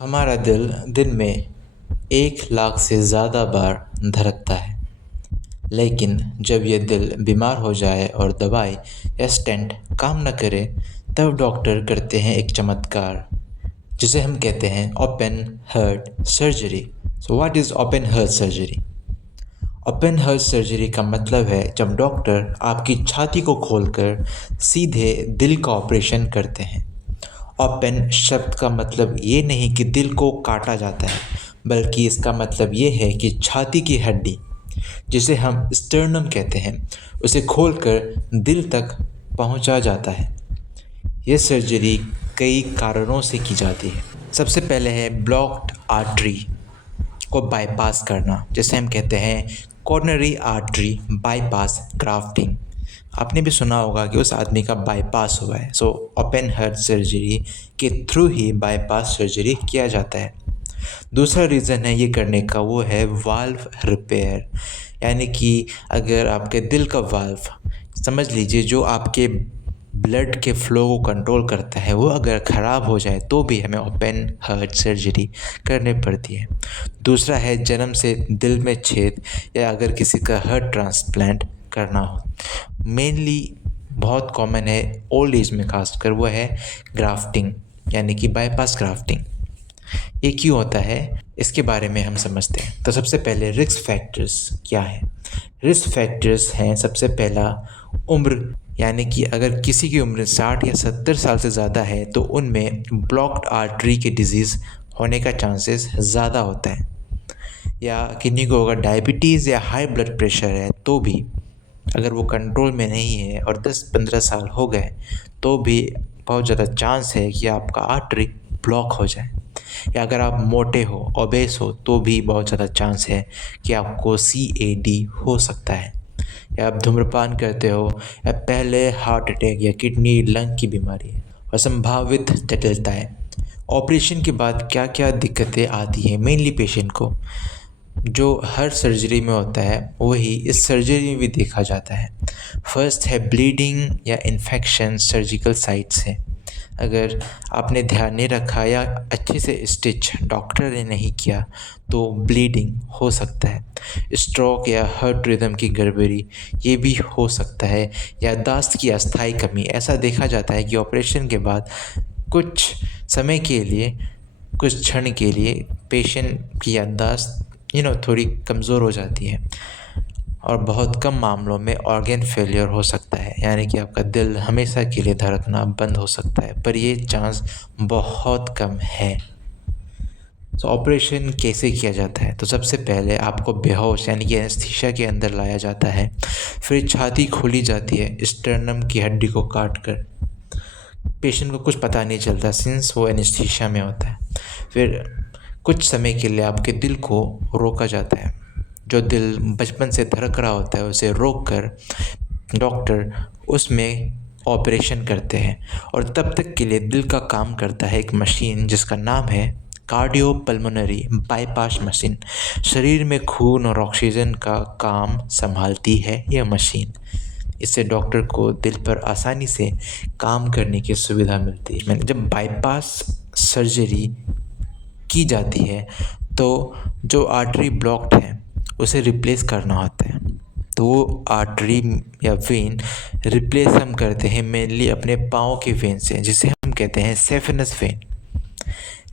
हमारा दिल दिन में 1 लाख से ज़्यादा बार धड़कता है। लेकिन जब यह दिल बीमार हो जाए और दवाई या स्टेंट काम न करे, तब डॉक्टर करते हैं एक चमत्कार जिसे हम कहते हैं open heart surgery. So what is open heart surgery? Open heart surgery का मतलब है जब डॉक्टर आपकी छाती को खोलकर सीधे दिल का ऑपरेशन करते हैं। ओपन शब्द का मतलब ये नहीं कि दिल को काटा जाता है, बल्कि इसका मतलब ये है कि छाती की हड्डी, जिसे हम स्टर्नम कहते हैं, उसे खोलकर दिल तक पहुंचा जाता है। यह सर्जरी कई कारणों से की जाती है। सबसे पहले है ब्लॉक्ड आर्टरी को बाईपास करना, जिसे हम कहते हैं कोरोनरी आर्टरी बाईपास ग्राफ्टिंग। आपने भी सुना होगा कि उस आदमी का बाईपास हुआ है। सो ओपन हार्ट सर्जरी के थ्रू ही बाईपास सर्जरी किया जाता है। दूसरा रीज़न है ये करने का, वो है वाल्व रिपेयर। यानी कि अगर आपके दिल का वाल्व, समझ लीजिए जो आपके ब्लड के फ़्लो को कंट्रोल करता है, वो अगर ख़राब हो जाए तो भी हमें ओपन हार्ट सर्जरी करनी पड़ती है। दूसरा है जन्म से दिल में छेद, या अगर किसी का हार्ट ट्रांसप्लांट करना हो। मेनली बहुत कॉमन है ओल्ड एज में, खासकर वो है ग्राफ्टिंग, यानी कि बाईपास ग्राफ्टिंग। ये क्यों होता है, इसके बारे में हम समझते हैं। तो सबसे पहले रिस्क फैक्टर्स क्या है? रिस्क फैक्टर्स हैं, सबसे पहला उम्र, यानी कि अगर किसी की उम्र 60 या 70 साल से ज़्यादा है तो उनमें ब्लॉक्ड आर्टरी के डिजीज़ होने का चांसेस ज़्यादा होता है। या किन्हीं को अगर डायबिटीज़ या हाई ब्लड प्रेशर है तो भी अगर वो कंट्रोल में नहीं है और 10-15 साल हो गए तो भी बहुत ज़्यादा चांस है कि आपका आर्टरी ब्लॉक हो जाए। या अगर आप मोटे हो, ओबेस हो, तो भी बहुत ज़्यादा चांस है कि आपको CAD हो सकता है। या आप धूम्रपान करते हो, या पहले हार्ट अटैक या किडनी लंग की बीमारी है, और संभावित जटिलताएँ। ऑपरेशन के बाद क्या क्या दिक्कतें आती हैं मेनली पेशेंट को, जो हर सर्जरी में होता है वही इस सर्जरी में भी देखा जाता है। फर्स्ट है ब्लीडिंग या इन्फेक्शन सर्जिकल साइट से। अगर आपने ध्यान नहीं रखा या अच्छे से स्टिच डॉक्टर ने नहीं किया तो ब्लीडिंग हो सकता है। स्ट्रोक या हार्ट रिदम की गड़बड़ी ये भी हो सकता है। याददाश्त की अस्थायी कमी, ऐसा देखा जाता है कि ऑपरेशन के बाद कुछ समय के लिए, कुछ क्षण के लिए पेशेंट की याददाश्त थोड़ी कमज़ोर हो जाती है। और बहुत कम मामलों में ऑर्गन फेलियर हो सकता है, यानी कि आपका दिल हमेशा के लिए धड़कना बंद हो सकता है, पर ये चांस बहुत कम है। तो ऑपरेशन कैसे किया जाता है? तो सबसे पहले आपको बेहोश यानी कि एनेस्थीसिया के अंदर लाया जाता है। फिर छाती खोली जाती है स्टर्नम की हड्डी को काट कर। पेशेंट को कुछ पता नहीं चलता सिंस वो एनेस्थीसिया में होता है। फिर कुछ समय के लिए आपके दिल को रोका जाता है। जो दिल बचपन से धड़क रहा होता है उसे रोक कर डॉक्टर उसमें ऑपरेशन करते हैं। और तब तक के लिए दिल का काम करता है एक मशीन जिसका नाम है कार्डियोपल्मोनरी बाईपास मशीन। शरीर में खून और ऑक्सीजन का काम संभालती है यह मशीन। इससे डॉक्टर को दिल पर आसानी से काम करने की सुविधा मिलती है। जब बाईपास सर्जरी की जाती है तो जो आर्टरी ब्लॉक्ड है उसे रिप्लेस करना होता है। तो वो आर्टरी या वेन रिप्लेस हम करते हैं मेनली अपने पाँव के वेन से, जिसे हम कहते हैं सेफेनस वेन।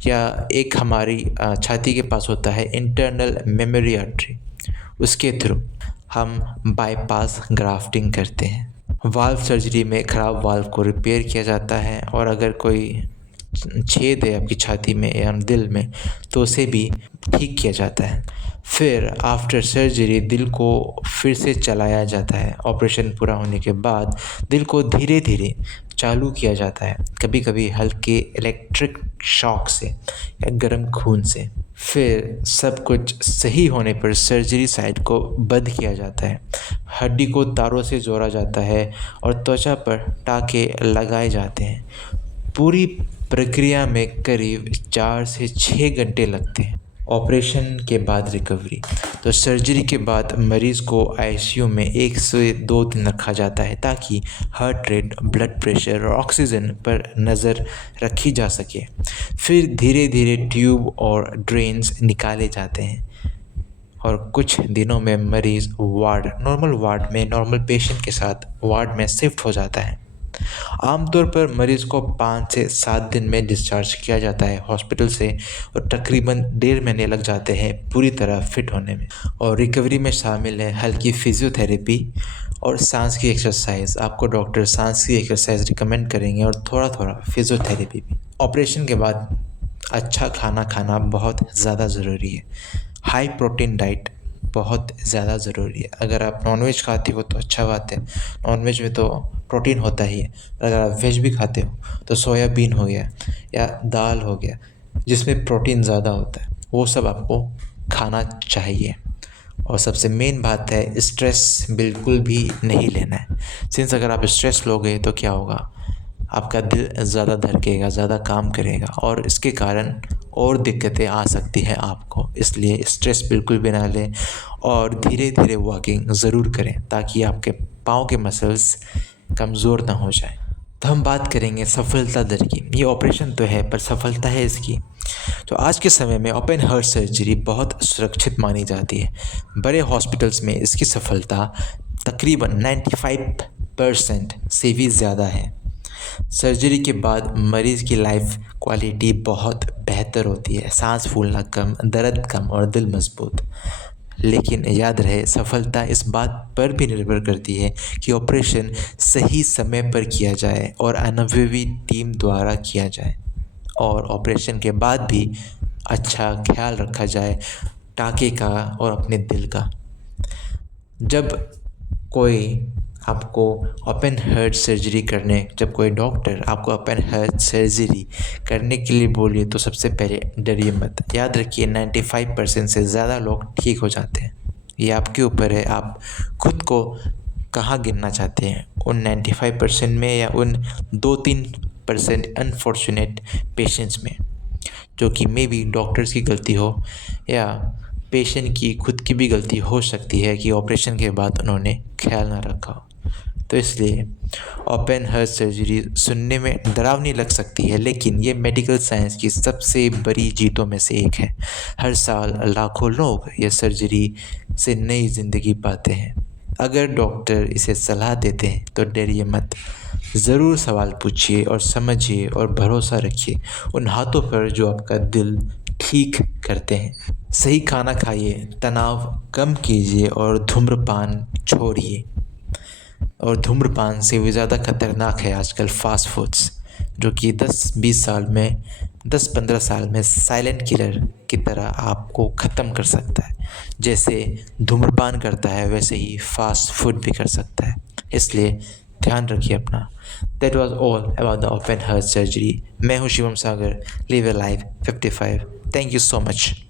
या एक हमारी छाती के पास होता है इंटरनल मेमोरी आर्टरी, उसके थ्रू हम बाईपास ग्राफ्टिंग करते हैं। वाल्व सर्जरी में ख़राब वाल्व को रिपेयर किया जाता है, और अगर कोई छेद है आपकी छाती में या दिल में तो उसे भी ठीक किया जाता है। फिर आफ्टर सर्जरी दिल को फिर से चलाया जाता है। ऑपरेशन पूरा होने के बाद दिल को धीरे धीरे चालू किया जाता है, कभी कभी हल्के इलेक्ट्रिक शॉक से या गर्म खून से। फिर सब कुछ सही होने पर सर्जरी साइट को बंद किया जाता है। हड्डी को तारों से जोड़ा जाता है और त्वचा पर टाँके लगाए जाते हैं। पूरी प्रक्रिया में करीब 4 से 6 घंटे लगते हैं। ऑपरेशन के बाद रिकवरी। तो सर्जरी के बाद मरीज़ को आईसीयू में 1 से 2 दिन रखा जाता है ताकि हार्ट रेट, ब्लड प्रेशर और ऑक्सीजन पर नज़र रखी जा सके। फिर धीरे धीरे ट्यूब और ड्रेन्स निकाले जाते हैं और कुछ दिनों में मरीज़ नॉर्मल वार्ड में नॉर्मल पेशेंट के साथ वार्ड में शिफ्ट हो जाता है। आमतौर पर मरीज़ को 5 से 7 दिन में डिस्चार्ज किया जाता है हॉस्पिटल से और तकरीबन 1.5 महीने लग जाते हैं पूरी तरह फिट होने में। और रिकवरी में शामिल है हल्की फिजियोथेरेपी और सांस की एक्सरसाइज। आपको डॉक्टर सांस की एक्सरसाइज रिकमेंड करेंगे और थोड़ा थोड़ा फिजियोथेरेपी भी। ऑपरेशन के बाद अच्छा खाना खाना बहुत ज़्यादा ज़रूरी है। हाई प्रोटीन डाइट बहुत ज़्यादा ज़रूरी है। अगर आप नॉनवेज खाते हो तो अच्छा बात है, नॉनवेज में तो प्रोटीन होता ही है। अगर आप वेज भी खाते हो तो सोयाबीन हो गया या दाल हो गया जिसमें प्रोटीन ज़्यादा होता है, वो सब आपको खाना चाहिए। और सबसे मेन बात है, स्ट्रेस बिल्कुल भी नहीं लेना है। सिंस अगर आप स्ट्रेस लोगे तो क्या होगा, आपका दिल ज़्यादा धड़केगा, ज़्यादा काम करेगा और इसके कारण और दिक्कतें आ सकती हैं आपको। इसलिए स्ट्रेस बिल्कुल भी ना लें और धीरे धीरे वॉकिंग ज़रूर करें ताकि आपके पाँव के मसल्स कमज़ोर ना हो जाए। तो हम बात करेंगे सफलता दर की। ये ऑपरेशन तो है पर सफलता है इसकी। तो आज के समय में ओपन हार्ट सर्जरी बहुत सुरक्षित मानी जाती है। बड़े हॉस्पिटल्स में इसकी सफलता तकरीबन 95% से भी ज़्यादा है। सर्जरी के बाद मरीज़ की लाइफ क्वालिटी बहुत बेहतर होती है, सांस फूलना कम, दर्द कम और दिल मजबूत। लेकिन याद रहे, सफलता इस बात पर भी निर्भर करती है कि ऑपरेशन सही समय पर किया जाए और अनुभवी टीम द्वारा किया जाए और ऑपरेशन के बाद भी अच्छा ख्याल रखा जाए टाँके का और अपने दिल का। जब कोई आपको ओपन हार्ट सर्जरी जब कोई डॉक्टर आपको ओपन हार्ट सर्जरी करने के लिए बोलिए तो सबसे पहले डरिए मत। याद रखिए 95% से ज़्यादा लोग ठीक हो जाते हैं। ये आपके ऊपर है, आप खुद को कहाँ गिनना चाहते हैं, उन 95% में या उन 2-3% अनफॉर्चुनेट पेशेंट्स में, जो कि मे बी डॉक्टर्स की गलती हो या पेशेंट की खुद की भी गलती हो सकती है कि ऑपरेशन के बाद उन्होंने ख्याल ना रखा हो। तो इसलिए ओपन हार्ट सर्जरी सुनने में डरावनी लग सकती है, लेकिन ये मेडिकल साइंस की सबसे बड़ी जीतों में से एक है। हर साल लाखों लोग ये सर्जरी से नई ज़िंदगी पाते हैं। अगर डॉक्टर इसे सलाह देते हैं तो डरिए मत, ज़रूर सवाल पूछिए और समझिए और भरोसा रखिए उन हाथों पर जो आपका दिल ठीक करते हैं। सही खाना खाइए, तनाव कम कीजिए और धूम्रपान छोड़िए। और धूम्रपान से भी ज़्यादा खतरनाक है आजकल फास्ट फूड्स, जो कि 10-15 साल में साइलेंट किलर की तरह आपको ख़त्म कर सकता है। जैसे धूम्रपान करता है वैसे ही फास्ट फूड भी कर सकता है। इसलिए ध्यान रखिए अपना। That was all about the open heart surgery. मैं हूँ Shivam Sagar, live a life 55। Thank you so much.